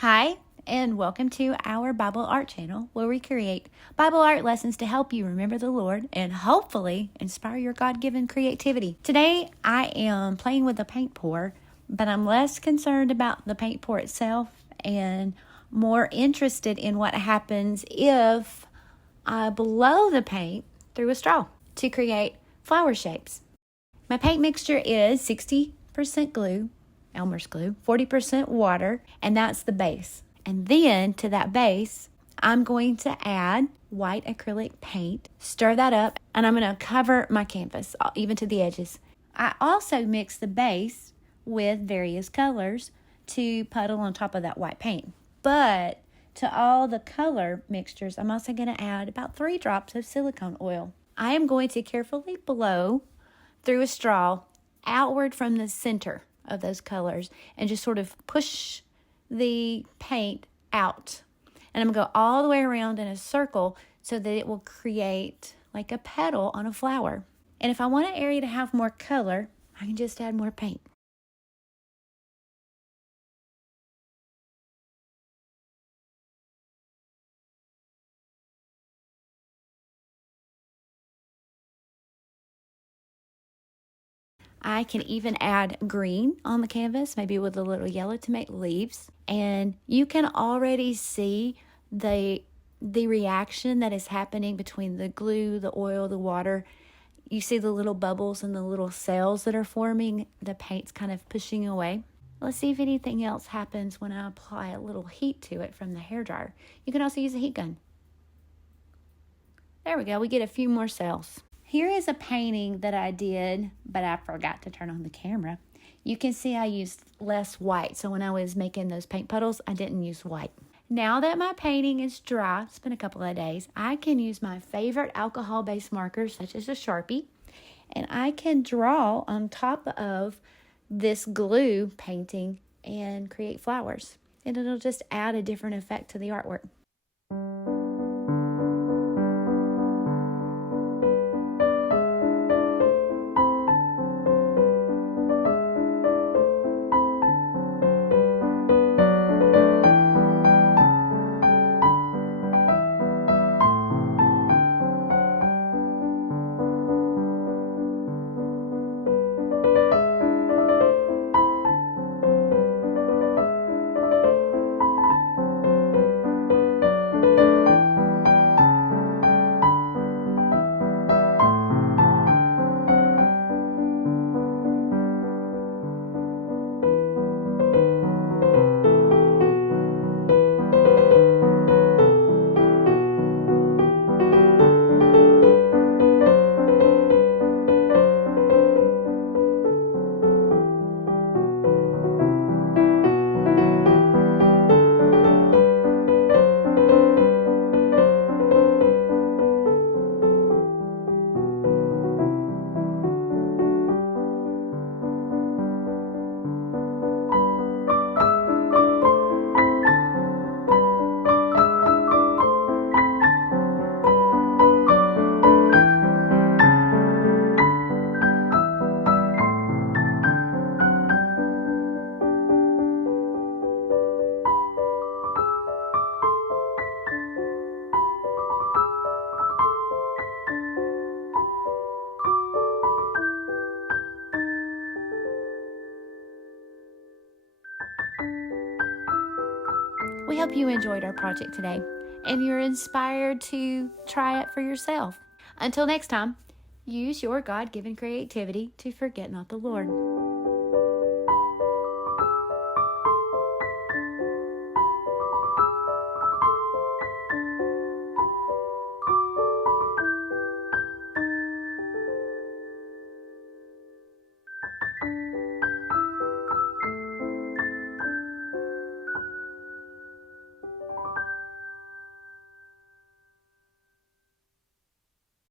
Hi, and welcome to our Bible Art channel, where we create Bible art lessons to help you remember the Lord and hopefully inspire your God-given creativity. Today, I am playing with a paint pour, but I'm less concerned about the paint pour itself and more interested in what happens if I blow the paint through a straw to create flower shapes. My paint mixture is 60% glue, Elmer's glue, 40% water, and that's the base. And then to that base, I'm going to add white acrylic paint, stir that up, and I'm going to cover my canvas, even to the edges. I also mix the base with various colors to puddle on top of that white paint. But to all the color mixtures, I'm also going to add about 3 drops of silicone oil. I am going to carefully blow through a straw outward from the center of those colors and just sort of push the paint out. And I'm going to go all the way around in a circle so that it will create like a petal on a flower. And if I want an area to have more color, I can just add more paint. I can even add green on the canvas, maybe with a little yellow to make leaves. And you can already see the reaction that is happening between the glue, the oil, the water. You see the little bubbles and the little cells that are forming. The paint's kind of pushing away. Let's see if anything else happens when I apply a little heat to it from the hairdryer. You can also use a heat gun. There we go. We get a few more cells. Here is a painting that I did, but I forgot to turn on the camera. You can see I used less white, so when I was making those paint puddles, I didn't use white. Now that my painting is dry, it's been a couple of days, I can use my favorite alcohol-based markers, such as a Sharpie, and I can draw on top of this glue painting and create flowers. And it'll just add a different effect to the artwork. We hope you enjoyed our project today and you're inspired to try it for yourself. Until next time, use your God-given creativity to forget not the Lord.